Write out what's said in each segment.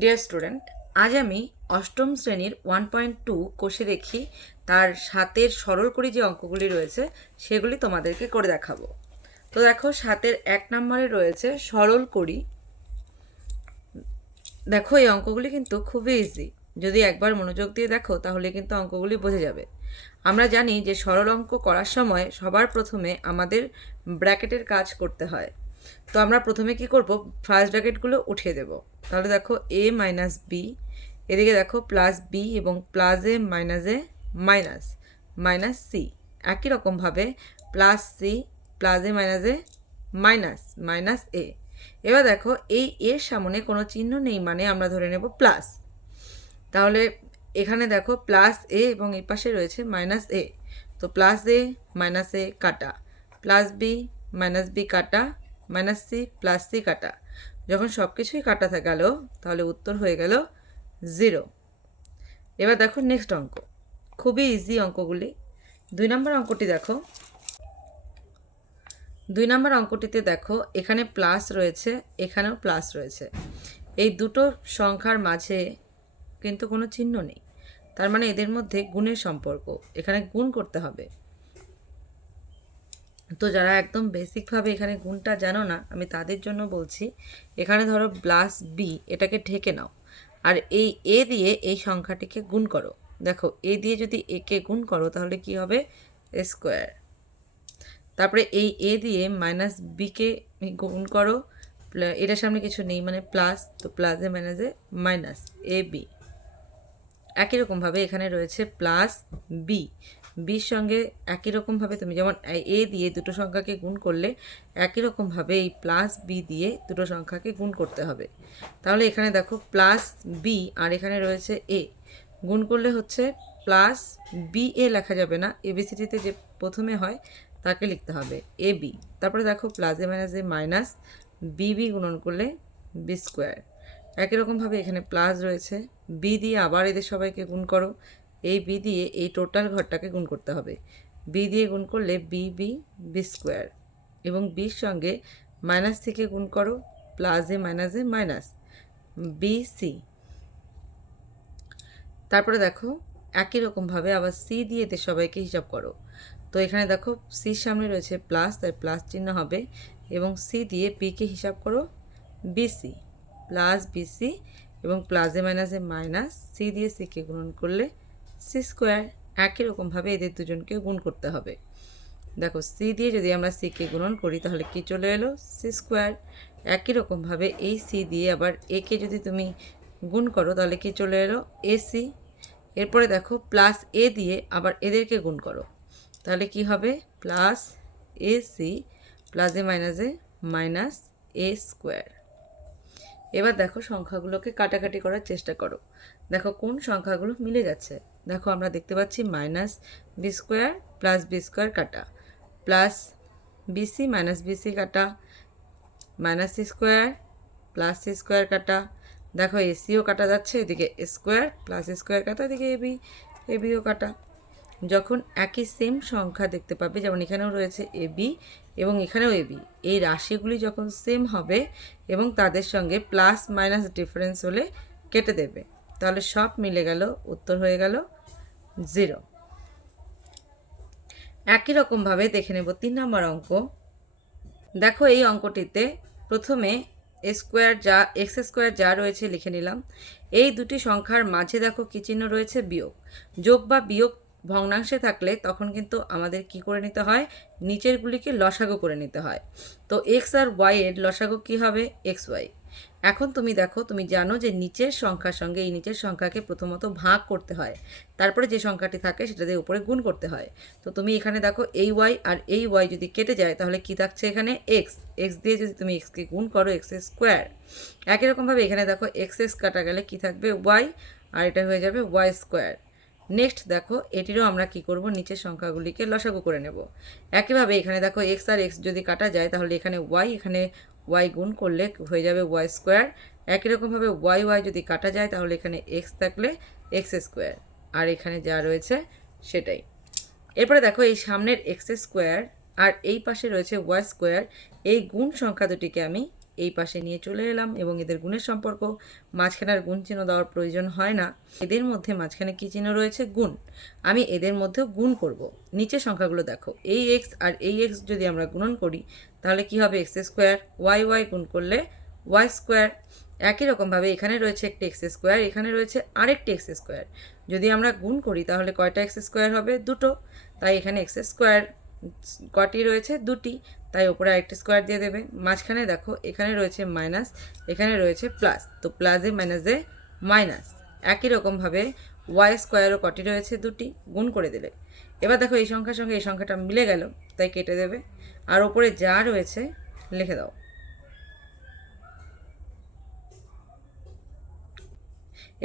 Dear student আজ আমি অষ্টম শ্রেণির ওয়ান পয়েন্ট টু কোষে দেখি। তার সাতের সরল করে যে অঙ্কগুলি রয়েছে, সেগুলি তোমাদেরকে করে দেখাবো। তো দেখো, সাতের এক নম্বরে রয়েছে সরল করি। দেখো, এই অঙ্কগুলি কিন্তু খুবই ইজি যদি একবার মনোযোগ দিয়ে দেখো, তাহলে কিন্তু অঙ্কগুলি বোঝা যাবে। আমরা জানি যে সরল অঙ্ক করার সময় সবার প্রথমে আমাদের ব্র্যাকেটের কাজ করতে হয়। তো আমরা প্রথমে কি করব? ফার্স্ট ব্র্যাকেটগুলো উঠিয়ে দেব। তাহলে দেখো এ মাইনাস বি এদিকে দেখো প্লাস বি এবং plus A minus A minus minus C একই রকমভাবে plus C plus A minus A minus minus A এবার দেখো এই এর সামনে কোনো চিহ্ন নেই মানে আমরা ধরে নেব প্লাস তাহলে এখানে দেখো প্লাস এ এবং এই পাশে রয়েছে মাইনাস এ তো প্লাস এ মাইনাস এ কাটা প্লাস বি মাইনাস বি কাটা মাইনাস সি প্লাস সি কাটা। যখন সব কিছুই কাটা গেল, তাহলে উত্তর হয়ে গেল জিরো। এবার দেখো নেক্সট অঙ্ক। খুবই ইজি অঙ্কগুলি। দুই নম্বর অঙ্কটি দেখো। দুই নম্বর অঙ্কটিতে দেখো, এখানে প্লাস রয়েছে, এখানেও প্লাস রয়েছে। এই দুটো সংখ্যার মাঝে কিন্তু কোনো চিহ্ন নেই। তার মানে এদের মধ্যে গুণের সম্পর্ক। এখানে গুণ করতে হবে। তো যারা একদম বেসিকভাবে এখানে গুণটা জানো না, আমি তাদের জন্য বলছি, এখানে ধরো প্লাস বি এটাকে ঢেকে নাও। আর এই এ দিয়ে এই সংখ্যাটিকে গুণ করো। দেখো এ দিয়ে যদি একে গুণ করো, তাহলে কি হবে? স্কোয়ার তারপরে এই এ দিয়ে মাইনাস বিকে গুণ করো। এটার সামনে কিছু নেই মানে প্লাস তো প্লাসে মাইনাসে মাইনাস এ বি একই রকমভাবে এখানে রয়েছে প্লাস বি বির সঙ্গে একই রকমভাবে তুমি যেমন এ দিয়ে দুটো সংখ্যাকে গুণ করলে, একই রকমভাবে এই প্লাস বি দিয়ে দুটো সংখ্যাকে গুণ করতে হবে। তাহলে এখানে দেখো প্লাস বি আর এখানে রয়েছে এ গুণ করলে হচ্ছে প্লাস বি এ লেখা যাবে না এবিসিডিতে যে প্রথমে হয় তাকে লিখতে হবে এ বি তারপরে দেখো প্লাসে মাইনাসে মাইনাস বি বি গুণন করলে বি স্কোয়ার একই রকমভাবে এখানে প্লাস রয়েছে। বি দিয়ে আবার এদের সবাইকে গুণ করো। এই বি দিয়ে এই টোটাল ঘরটাকে গুণ করতে হবে। বি দিয়ে গুণ করলে বি বি বি স্কোয়ার এবং বির সঙ্গে মাইনাস থেকে গুণ করো প্লাসে মাইনাসে মাইনাস বি সি তারপরে দেখো, একই রকমভাবে আবার সি দিয়ে এদের সবাইকে হিসাব করো। তো এখানে দেখো সির সামনে রয়েছে প্লাস তাই প্লাস চিহ্ন হবে এবং সি দিয়ে বিকে হিসাব করো বিসি প্লাস বিসি এবং প্লাসে মাইনাসে মাইনাস সি দিয়ে সিকে গুণন করলে সি স্কোয়ার একই রকমভাবে এদের দুজনকে গুণ করতে হবে। দেখো, সি দিয়ে যদি আমরা সিকে গুণন করি, তাহলে কি চলে এলো? সি স্কোয়ার একই রকমভাবে এই সি দিয়ে আবার একে যদি তুমি গুণ করো, তাহলে কি চলে এলো? A C. এরপরে দেখো, প্লাস এ দিয়ে আবার এদেরকে গুণ করো। তাহলে কি হবে? প্লাস এ সি প্লাসে মাইনাসে মাইনাস এ স্কোয়ার। এবার দেখো সংখ্যাগুলোকে কাটাকাটি করার চেষ্টা করো। দেখো কোন সংখ্যাগুলো মিলে যাচ্ছে দেখো আমরা দেখতে পাচ্ছি minus B square plus B square কাটা। প্লাস বিসি মাইনাস বিসি কাটা। Minus C square plus C square কাটা। দেখো এসিও কাটা যাচ্ছে, এদিকে স্কোয়ার প্লাস স্কোয়ার কাটা, এদিকে এবি এবিও কাটা। যখন একই সেম সংখ্যা দেখতে পাবে, যেমন এখানেও রয়েছে এবি এবং এখানেও এবি এই রাশিগুলি যখন সেম হবে এবং তাদের সঙ্গে প্লাস মাইনাস ডিফারেন্স হলে কেটে দেবে। তাহলে সব মিলে গেল, উত্তর হয়ে গেল জিরো একই রকমভাবে দেখে নেব তিন নম্বর অঙ্ক। দেখো এই অঙ্কটিতে প্রথমে স্কোয়ার যা এক্স স্কোয়ার যা রয়েছে লিখে নিলাম। এই দুটি সংখ্যার মাঝে দেখো কী চিহ্ন রয়েছে? বিয়োগ। যোগ বা বিয়োগ ভগ্নাংশে থাকলে তখন কিন্তু আমাদের কি করে নিতে হয়? নিচেরগুলিকে লসাগো করে নিতে হয়। তো এক্স আর ওয়াইয়ের লসাগো কী হবে? এক্স ওয়াই এখন তুমি দেখো, তুমি জানো যে নিচের সংখ্যার সঙ্গে এই নিচের সংখ্যাকে প্রথমত ভাগ করতে হয়। তারপরে যে সংখ্যাটি থাকে সেটা দিয়ে উপরে গুণ করতে হয়। তো তুমি এখানে দেখো, এই ওয়াই আর এই ওয়াই যদি কেটে যায়, তাহলে কি থাকছে এখানে? এক্স এক্স দিয়ে যদি তুমি এক্সকে গুণ করো এক্স স্কোয়ার একই রকমভাবে এখানে দেখো এক্স এক্স কাটা গেলে কি থাকবে? ওয়াই আর এটা হয়ে যাবে ওয়াই স্কোয়ার নেক্সট দেখো, এটিরও আমরা কি করব? নিচের সংখ্যাগুলিকে লসাগু করে নেব। একইভাবে এখানে দেখো এক্স আর এক্স যদি কাটা যায়, তাহলে এখানে ওয়াই এখানে ওয়াই গুণ করলে হয়ে যাবে ওয়াই স্কোয়ার একই রকমভাবে ওয়াই ওয়াই যদি কাটা যায়, তাহলে এখানে এক্স থাকলে এক্স স্কোয়ার আর এখানে যা রয়েছে, সেটাই। এরপরে দেখো এই সামনের এক্স স্কোয়ার আর এই পাশে রয়েছে ওয়াই স্কোয়ার এই গুণ সংখ্যা দুটিকে আমি এই পাশে নিয়ে চলে এলাম এবং এদের গুণের সম্পর্ক মাঝখানে আর গুণ চিহ্ন দেওয়ার প্রয়োজন হয় না। এদের মধ্যে মাঝখানে কী চিহ্ন রয়েছে? গুণ। আমি এদের মধ্যেও গুণ করব। নিচের সংখ্যাগুলো দেখো। এই এক্স আর এই এক্স যদি আমরা গুণন করি, তাহলে কি হবে? এক্স স্কোয়ার ওয়াই ওয়াই গুণ করলে ওয়াই স্কোয়ার একই রকমভাবে এখানে রয়েছে একটি এক্স স্কোয়ার এখানে রয়েছে আরেকটি এক্স স্কোয়ার যদি আমরা গুণ করি, তাহলে কয়টা এক্স স্কোয়ার হবে? দুটো। তাই এখানে এক্স স্কোয়ার কটি রয়েছে? দুটি। তাই ওপরে আরেকটি স্কোয়ার দিয়ে দেবে। মাঝখানে দেখো, এখানে রয়েছে মাইনাস এখানে রয়েছে প্লাস তো প্লাসে মাইনাসে মাইনাস একই রকমভাবে ওয়াই স্কোয়ারও কটি রয়েছে? দুটি। গুণ করে দিলে এবার দেখো এই সংখ্যার সঙ্গে এই সংখ্যাটা মিলে গেল, তাই কেটে দেবে। আর ওপরে যা রয়েছে, লিখে দাও।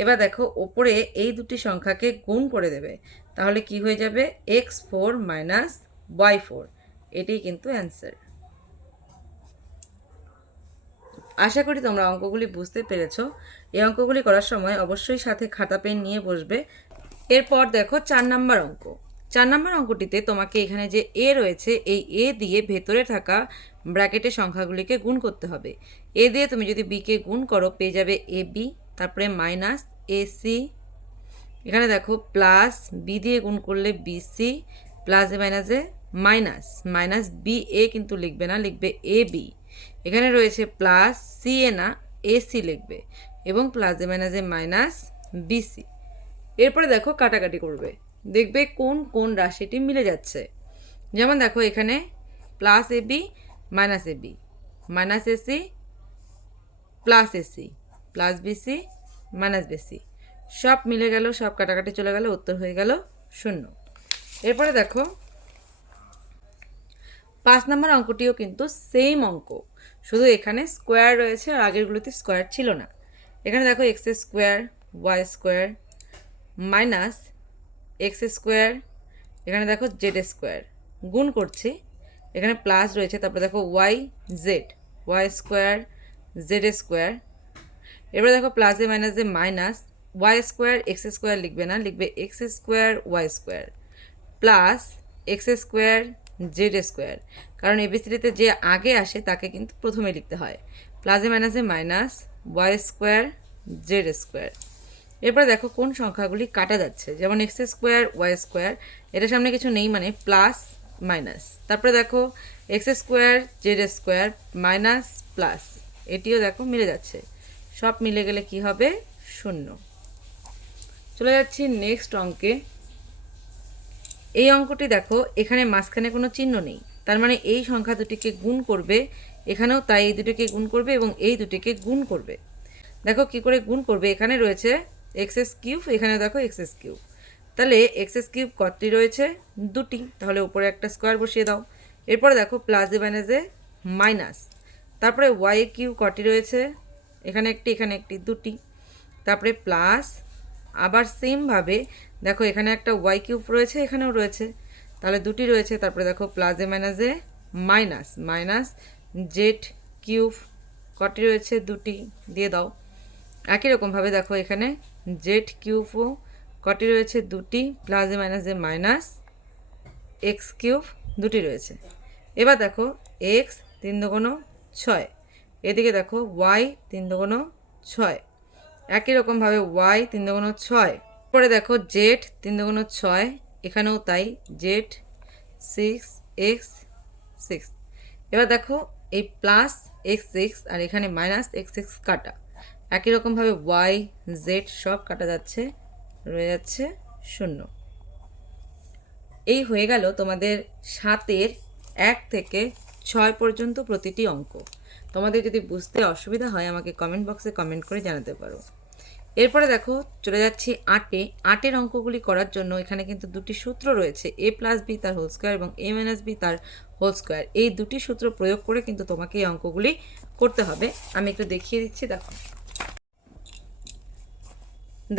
এবার দেখো ওপরে এই দুটি সংখ্যাকে গুণ করে দেবে। তাহলে কি হয়ে যাবে? X four minus Y four এটাই কিন্তু অ্যান্সার আশা করি তোমরা অঙ্কগুলি বুঝতে পেরেছ। এই অঙ্কগুলি করার সময় অবশ্যই সাথে খাতা, পেন নিয়ে বসবে। এরপর দেখো চার নাম্বার অঙ্ক। চার নাম্বার অঙ্কটিতে তোমাকে এখানে যে এ রয়েছে, এই এ দিয়ে ভেতরে থাকা ব্র্যাকেটের সংখ্যাগুলিকে গুণ করতে হবে। এ দিয়ে তুমি যদি বিকে গুণ করো, পেয়ে যাবে এ বি তারপরে মাইনাস এ সি এখানে দেখো প্লাস বি দিয়ে গুণ করলে বিসি প্লাসে মাইনাসে মাইনাস মাইনাস বি, এ কিন্তু লিখবে না, লিখবে এ, বি। এখানে রয়েছে প্লাস সি, এ না, এ, সি লিখবে এবং প্লাসে মাইনাসে মাইনাস বিসি এরপরে দেখো কাটাকাটি করবে। দেখবে কোন কোন রাশিটি মিলে যাচ্ছে। যেমন দেখো এখানে plus A B, minus A B. Minus AC plus AC plus BC minus BC সব মিলে গেল, সব কাটাকাটি চলে গেল, উত্তর হয়ে গেল শূন্য। এরপরে দেখো পাঁচ নম্বর অঙ্কটিও কিন্তু সেম অঙ্ক। শুধু এখানে স্কোয়ার রয়েছে আর আগেরগুলোতে স্কোয়ার ছিল না। এখানে দেখো X square Y square minus X square এখানে দেখো জেড স্কোয়ার গুণ করছি। এখানে প্লাস রয়েছে, তারপরে দেখো Y Z Y square Z square এবারে দেখো প্লাসে মাইনাসে minus Y square X square লিখবে না, লিখবে X square Y square plus X square Z square কারণ এবিসিডিতে যে আগে আসে তাকে কিন্তু প্রথমে লিখতে হয়। প্লাসে মাইনাসে minus Y square Z square এরপরে দেখো কোন সংখ্যাগুলি কাটা যাচ্ছে। যেমন এক্স স্কোয়ার ওয়াই স্কোয়ার এটার সামনে কিছু নেই মানে প্লাস মাইনাস তারপরে দেখো X square Z square minus plus এটিও দেখো মিলে যাচ্ছে। সব মিলে গেলে কি হবে? শূন্য। চলে যাচ্ছি নেক্সট অঙ্কে। এই অঙ্কটি দেখো, এখানে মাঝখানে কোনো চিহ্ন নেই। তার মানে এই সংখ্যা দুটিকে গুণ করবে, এখানেও তাই এই দুটিকে গুণ করবে এবং এই দুটিকে গুণ করবে। দেখো কি করে গুণ করবে? এখানে রয়েছে এক্সএস কিউব, এখানে দেখো এক্সএস কিউব। তাহলে এক্সএস কিউব কতটি রয়েছে? দুটি। তাহলে উপরে একটা স্কোয়ার বসিয়ে দাও। এরপরে দেখো প্লাসে মাইনাসে মাইনাস তারপরে ওয়াই কিউ কটি রয়েছে? এখানে একটি এখানে একটি, দুটি। তারপরে প্লাস আবার সেমভাবে দেখো, এখানে একটা ওয়াই কিউব রয়েছে, এখানেও রয়েছে। তাহলে দুটি রয়েছে, তারপরে দেখো প্লাজে মাইনাসে মাইনাস মাইনাস জেড কিউব কটি রয়েছে? দুটি, দিয়ে দাও। একই রকমভাবে দেখো, এখানে জেড কিউবও কটি রয়েছে? দুটি প্লাসে মাইনাসে মাইনাস এক্স কিউব দুটি রয়েছে। এবার দেখো এক্স তিন দুগুণো ছয়, এদিকে দেখো ওয়াই তিন দুগুণো ছয়। একই রকমভাবে ওয়াই তিন দুগুণো ছয় পরে দেখো জেড, তিন দুগুণো ছয়, এখানেও তাই, জেড, সিক্স, এক্স, সিক্স। এবার দেখো এই প্লাস এক্স সিক্স আর এখানে মাইনাস এক্স সিক্স কাটা। একই রকমভাবে ওয়াই, জেড সব কাটা যাচ্ছে, রয়ে যাচ্ছে শূন্য। এই হয়ে গেল তোমাদের সাতের এক থেকে ছয় পর্যন্ত প্রতিটি অঙ্ক। তোমাদের যদি বুঝতে অসুবিধা হয়, আমাকে কমেন্ট বক্সে কমেন্ট করে জানাতে পারো। এরপরে দেখো, চলে যাচ্ছি আটে। আটের অঙ্কগুলি করার জন্য এখানে কিন্তু দুটি সূত্র রয়েছে। এ প্লাস বি তার হোল স্কোয়ার এবং এ মাইনাস বি তার হোল স্কোয়ার। এই দুটি সূত্র প্রয়োগ করে কিন্তু তোমাকে এই অঙ্কগুলি করতে হবে। আমি একটু দেখিয়ে দিচ্ছি, দেখো।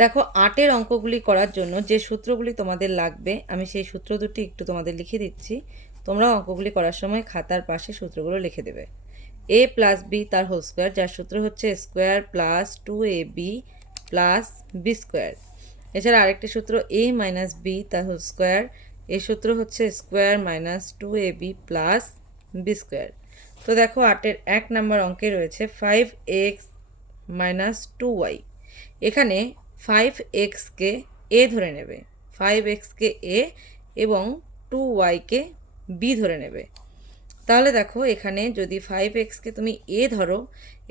দেখো, আটের অঙ্কগুলি করার জন্য যে সূত্রগুলি তোমাদের লাগবে, আমি সেই সূত্র দুটি একটু তোমাদের লিখে দিচ্ছি। তোমরা অঙ্কগুলি করার সময় খাতার পাশে সূত্রগুলো লিখে দেবে। এ প্লাস বি তার হোল স্কোয়ার, যার সূত্র হচ্ছে square plus two A B plus B square. এছাড়া আরেকটি সূত্র এ মাইনাস বি তার হোল স্কোয়ার। এই সূত্র হচ্ছে square minus two A B plus B square. তো দেখো, আটের এক নম্বর অঙ্কে রয়েছে five X minus two Y. এখানে ফাইভ এক্সকে এ ধরে নেবে। ফাইভ এক্সকে এ এবং টু ওয়াইকে বি ধরে নেবে। তাহলে দেখো এখানে যদি ফাইভ এক্সকে তুমি এ ধরো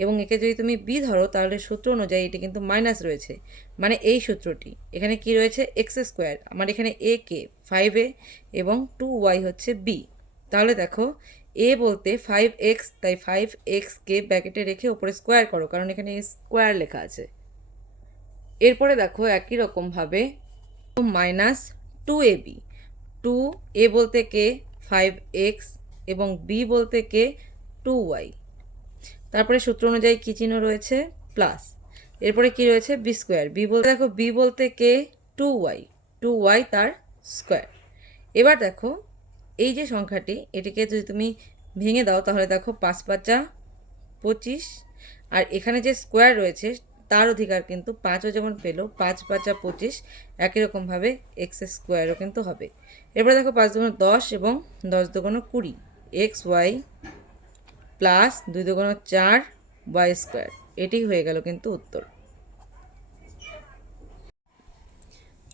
এবং একে যদি তুমি বি ধরো, তাহলে সূত্র অনুযায়ী এটি কিন্তু মাইনাস রয়েছে। মানে এই সূত্রটি। এখানে কি রয়েছে? এক্স স্কোয়ার আমার এখানে এ কে ফাইভ এ এবং টু ওয়াই হচ্ছে বি তাহলে দেখো এ বলতে ফাইভ এক্স তাই ফাইভ এক্সকে ব্যাকেটে রেখে ওপরে স্কোয়ার করো, কারণ এখানে স্কোয়ার লেখা আছে। এরপরে দেখো একই রকমভাবে minus two A B two A বলতে কে? ফাইভ এক্স এবং বি বলতে কে? টু ওয়াই তারপরে সূত্র অনুযায়ী কী চিহ্ন রয়েছে? প্লাস এরপরে কি রয়েছে? বি স্কোয়ার বি বলতে দেখো বি বলতে কে? টু ওয়াই টু ওয়াই তার স্কোয়ার এবার দেখো, এই যে সংখ্যাটি, এটিকে যদি তুমি ভেঙে দাও, তাহলে দেখো, পাঁচ পাঁচা পঁচিশ। আর এখানে যে স্কোয়ার রয়েছে, তার অধিকার কিন্তু পাঁচও যেমন পেল, পাঁচ পাঁচা পঁচিশ, একই রকমভাবে এক্স স্কোয়ারও কিন্তু হবে। এরপরে দেখো, পাঁচ দুগুণ দশ এবং দশ দুগুণ কুড়ি। এক্স ওয়াই প্লাস দুই দুগুণ চার ওয়াই স্কোয়ার। এটি হয়ে গেল কিন্তু উত্তর।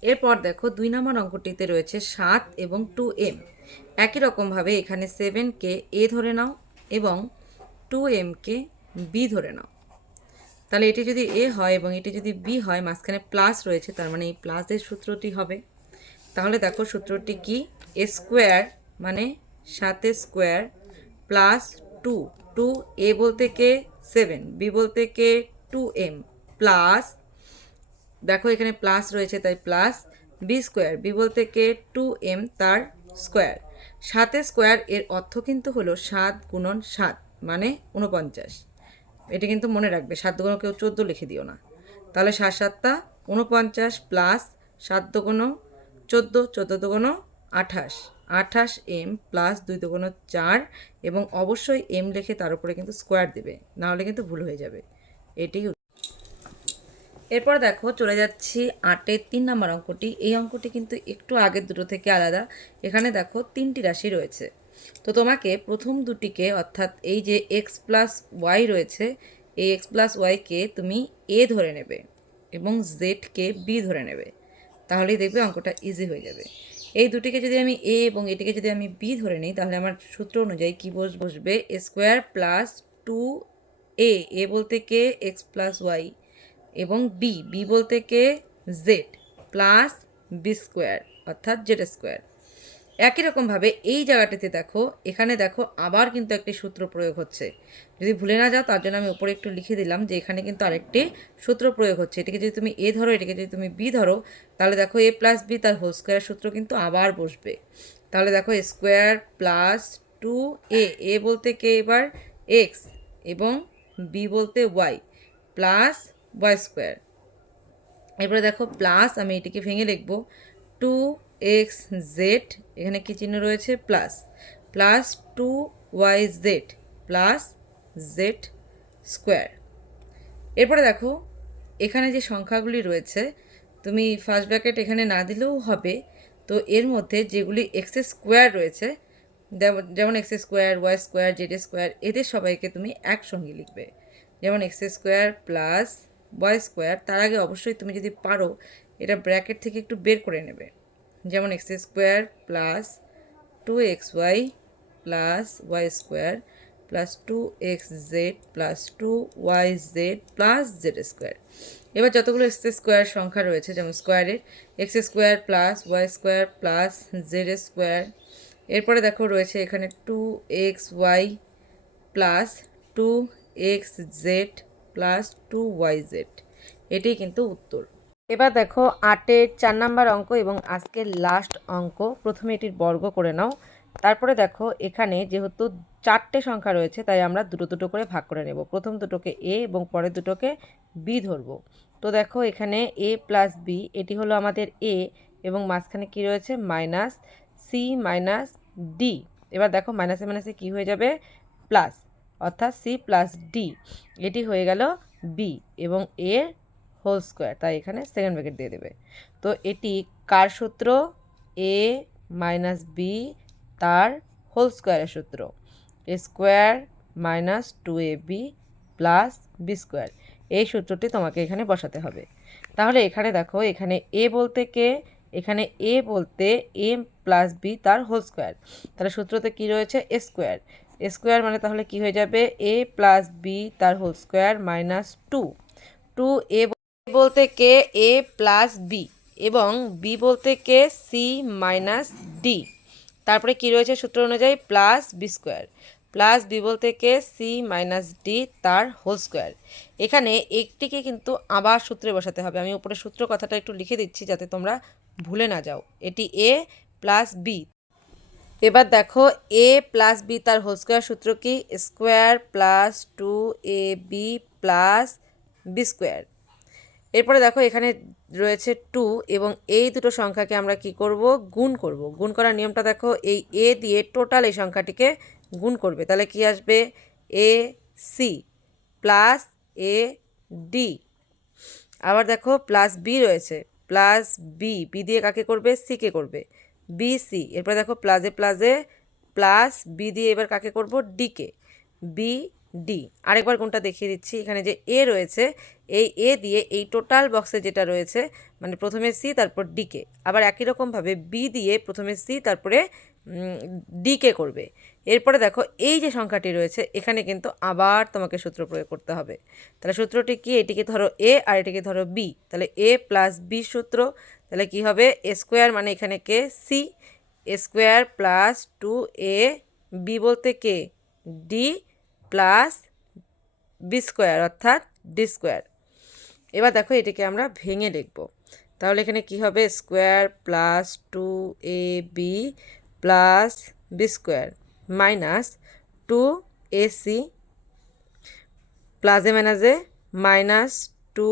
এরপর দেখো দুই নম্বর অঙ্কটিতে রয়েছে সাত এবং টু এম। একই রকমভাবে এখানে সেভেনকে এ ধরে নাও এবং টু এমকে বি ধরে নাও। তাহলে এটি যদি এ হয় এবং এটি যদি বি হয়, মাঝখানে প্লাস রয়েছে, তার মানে এই প্লাসের সূত্রটি হবে। তাহলে দেখো সূত্রটি কি? এ স্কোয়ার মানে সাতে square plus two two A বলতে কে সেভেন, বি বলতে কে টু এম, প্লাস, দেখো এখানে প্লাস রয়েছে তাই প্লাস, বি স্কোয়ার, বি বলতে কে টু এম তার স্কোয়ার। সাতে স্কোয়ার এর অর্থ কিন্তু হলো সাত গুণন সাত মানে উনপঞ্চাশ এটা কিন্তু মনে রাখবে, সাত দুগুণ কেউ চোদ্দ লিখে দিও না। তাহলে সাত সাতটা উনপঞ্চাশ প্লাস সাত দুগুণ চোদ্দ চোদ্দ দুগুণ আঠাশ। আঠাশ এম প্লাস দুই দুগুণ চার এবং অবশ্যই এম লিখে তার উপরে কিন্তু স্কোয়ার দেবে, নাহলে কিন্তু ভুল হয়ে যাবে। এটি এরপর দেখো, চলে যাচ্ছি আটের তিন নম্বর অঙ্কটি। এই অঙ্কটি কিন্তু একটু আগের দুটো থেকে আলাদা। এখানে দেখো, তিনটি রাশি রয়েছে। তো তোমাকে প্রথম দুটিকে, অর্থাৎ এই যে এক্স প্লাস ওয়াই রয়েছে, এই এক্স প্লাস ওয়াইকে তুমি এ ধরে নেবে এবং জেডকে বি ধরে নেবে। তাহলেই দেখবে অঙ্কটা ইজি হয়ে যাবে। এই দুটিকে যদি আমি এ এবং এটিকে যদি আমি বি ধরে নিই, তাহলে আমার সূত্র অনুযায়ী কী বস, বসবে? A square plus two A A বলতে কে? এক্স প্লাস ওয়াই এবং বি বি বলতে কে? জেড প্লাস বি স্কোয়ার অর্থাৎ জেড স্কোয়ার একই রকমভাবে এই জায়গাটিতে দেখো, এখানে দেখো আবার কিন্তু একটি সূত্র প্রয়োগ হচ্ছে। যদি ভুলে না যাও, তার জন্য আমি উপরে একটু লিখে দিলাম যে এখানে কিন্তু আরেকটি সূত্র প্রয়োগ হচ্ছে। এটিকে যদি তুমি এ ধরো, এটিকে যদি তুমি বি ধরো, তাহলে দেখো এ প্লাস বি তার হোল স্কোয়ার সূত্র কিন্তু আবার বসবে। তাহলে দেখো square plus two A A বলতে কে এবার? এক্স এবং বি বলতে ওয়াই প্লাস ওয়াই স্কোয়ার। এরপরে দেখো প্লাস আমি এটিকে ভেঙে লিখব। টু এক্স জেড এখানে কী চিহ্ন রয়েছে? Plus plus two Y Z plus Z square এরপরে দেখো, এখানে যে সংখ্যাগুলি রয়েছে, তুমি ফার্স্ট ব্র্যাকেট এখানে না দিলেও হবে, তো এর মধ্যে যেগুলি এক্স স্কোয়ার রয়েছে, যেমন- যেমন X square Y square Z square এদের সবাইকে তুমি একসঙ্গে লিখবে। যেমন X square plus Y square তার আগে অবশ্যই তুমি যদি পারো, এটা ব্র্যাকেট থেকে একটু বের করে নেবে। যেমন X square plus two X Y plus Y square plus two X Z plus two Y Z plus Z square. এবার যতগুলো এক্স স্কোয়ার সংখ্যা রয়েছে, যেমন স্কোয়ারের, X square plus Y square plus Z square. এরপরে দেখো রয়েছে এখানে two X Y plus two X Z plus two Y Z. এটি কিন্তু উত্তর। এবার দেখো আটের চার নাম্বার অঙ্ক এবং আজকের লাস্ট অঙ্ক। প্রথমে এটির বর্গ করে নাও। তারপরে দেখো এখানে যেহেতু চারটে সংখ্যা রয়েছে, তাই আমরা দুটো দুটো করে ভাগ করে নেব। প্রথম দুটোকে এ এবং পরের দুটোকে বি ধরবো। তো দেখো এখানে এ প্লাস বি এটি হলো আমাদের এ এবং মাঝখানে কি রয়েছে? মাইনাস সি মাইনাস ডি এবার দেখো মাইনাসে মাইনাসে কি হয়ে যাবে? প্লাস অর্থাৎ সি প্লাস ডি এটি হয়ে গেল বি এবং এর হোল স্কোয়ার তাই এখানে সেকেন্ড ব্র্যাকেট দিয়ে দেবে। তো এটি কার সূত্র? এ মাইনাস বি তার হোল স্কোয়ারের সূত্র। A square minus two A B plus B square এই সূত্রটি তোমাকে এখানে বসাতে হবে। তাহলে এখানে দেখো, এখানে এ বলতে কে? এখানে এ বলতে এম প্লাস বি তার হোল স্কোয়ার তাহলে সূত্রতে কি রয়েছে? এ স্কোয়ার এ স্কোয়ার মানে তাহলে কি হয়ে যাবে? এ প্লাস বি তার whole square minus two two A বলতে কে এ প্লাস বি এবং বি বলতে কে সি মাইনাস ডি। তারপরে কি রয়েছে সূত্র অনুযায়ী? Plus B square. Plus B বলতে কে সি মাইনাস ডি তার হোল স্কোয়ার। এখানে একটিকে কিন্তু আবার সূত্রে বসাতে হবে। আমি উপরে সূত্র কথাটা একটু লিখে দিচ্ছি যাতে তোমরা ভুলে না যাও। এটি এ প্লাস বি। এবার দেখো, এ প্লাস বি তার হোল স্কোয়ার সূত্র কি? Square plus two A B plus B square. এরপরে দেখো এখানে রয়েছে টু এবং এই দুটো সংখ্যাকে আমরা কি করব? গুণ করব। গুণ করার নিয়মটা দেখো, এই এ দিয়ে টোটাল এই সংখ্যাটিকে গুণ করবে। তাহলে কি আসবে? A C plus A D আবার দেখো প্লাস বি রয়েছে। প্লাস বি বি দিয়ে কাকে করবে? সিকে করবে। বি সি এরপরে দেখো প্লাসে প্লাসে প্লাস বি দিয়ে এবার কাকে করব? ডিকে বি ডি। আরেকবার কোনটা দেখিয়ে দিচ্ছি। এখানে যে এ রয়েছে, এই এ দিয়ে এই টোটাল বক্সে যেটা রয়েছে মানে প্রথমে সি, তারপর ডিকে আবার একই রকমভাবে বি দিয়ে প্রথমে সি, তারপরে ডিকে করবে। এরপরে দেখো, এই যে সংখ্যাটি রয়েছে, এখানে কিন্তু আবার তোমাকে সূত্র প্রয়োগ করতে হবে। তাহলে সূত্রটি কি? এটিকে ধরো এ আর এটিকে ধরো বি। তাহলে এ প্লাস বি সূত্র, তাহলে কি হবে? এ স্কোয়ার মানে এখানে কে? C. A square plus two A B বলতে কে? ডি। প্লাস বি স্কোয়ার, অর্থাৎ ডি স্কোয়ার। এবার দেখো এটাকে আমরা ভেঙে লিখব তাহলে এখানে কি হবে? Square plus two A B plus B square minus two A C প্লাজে মাইনাসে মাইনাস টু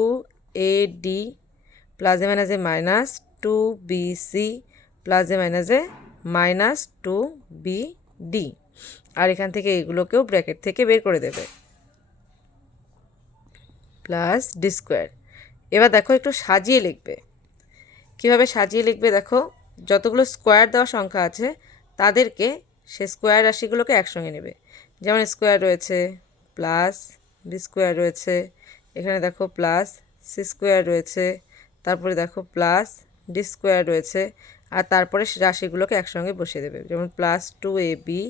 এ ডি প্লাজে মাইনাসে মাইনাস টু বি সি প্লাজে মাইনাসে মাইনাস টু বি ডি। আর এখান থেকে এগুলোকেও ব্র্যাকেট থেকে বের করে দেবে। প্লাস ডি স্কোয়ার এবার দেখো একটু সাজিয়ে লিখবে। কীভাবে সাজিয়ে লিখবে দেখো? যতগুলো স্কোয়ার দেওয়া সংখ্যা আছে, তাদেরকে সে স্কোয়ার রাশিগুলোকে একসঙ্গে নেবে। যেমন স্কোয়ার রয়েছে প্লাস বি স্কোয়ার রয়েছে, এখানে দেখো প্লাস সি স্কোয়ার রয়েছে, তারপরে দেখো প্লাস ডি স্কোয়ার রয়েছে, আর তারপরে রাশিগুলোকে একসঙ্গে বসিয়ে দেবে। যেমন plus two A B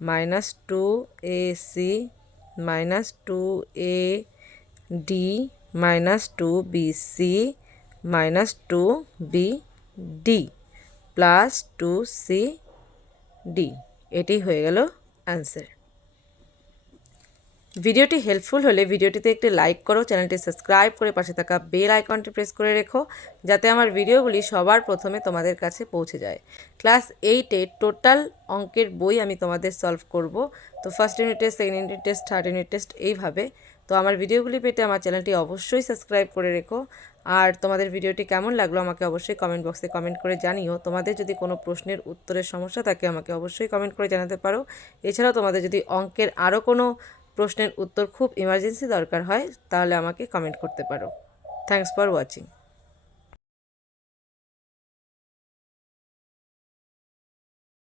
minus two A C minus two A D minus two B C minus two B D plus two C D. এটি হয়ে গেল অ্যান্সার। ভিডিওটি হেল্পফুল হলে ভিডিওটিতে একটি লাইক করো, চ্যানেলটি সাবস্ক্রাইব করে পাশে থাকা বেল আইকনটি প্রেস করে রেখো, যাতে আমার ভিডিওগুলি সবার প্রথমে তোমাদের কাছে পৌঁছে যায়। ক্লাস এইটে টোটাল অঙ্কের বই আমি তোমাদের সলভ করব। তো first unit test second unit test third unit test এইভাবে। তো আমার ভিডিওগুলি পেতে আমার চ্যানেলটি অবশ্যই সাবস্ক্রাইব করে রেখো। আর তোমাদের ভিডিওটি কেমন লাগল আমাকে অবশ্যই কমেন্ট বক্সে কমেন্ট করে জানিও। তোমাদের যদি কোনো প্রশ্নের উত্তরের সমস্যা থাকে আমাকে অবশ্যই কমেন্ট করে জানাতে পারো। এছাড়াও তোমাদের যদি অঙ্কের আরও কোনো প্রশ্নের উত্তর খুব ইমার্জেন্সি দরকার হয় তাহলে আমাকে কমেন্ট করতে পারো। Thanks for watching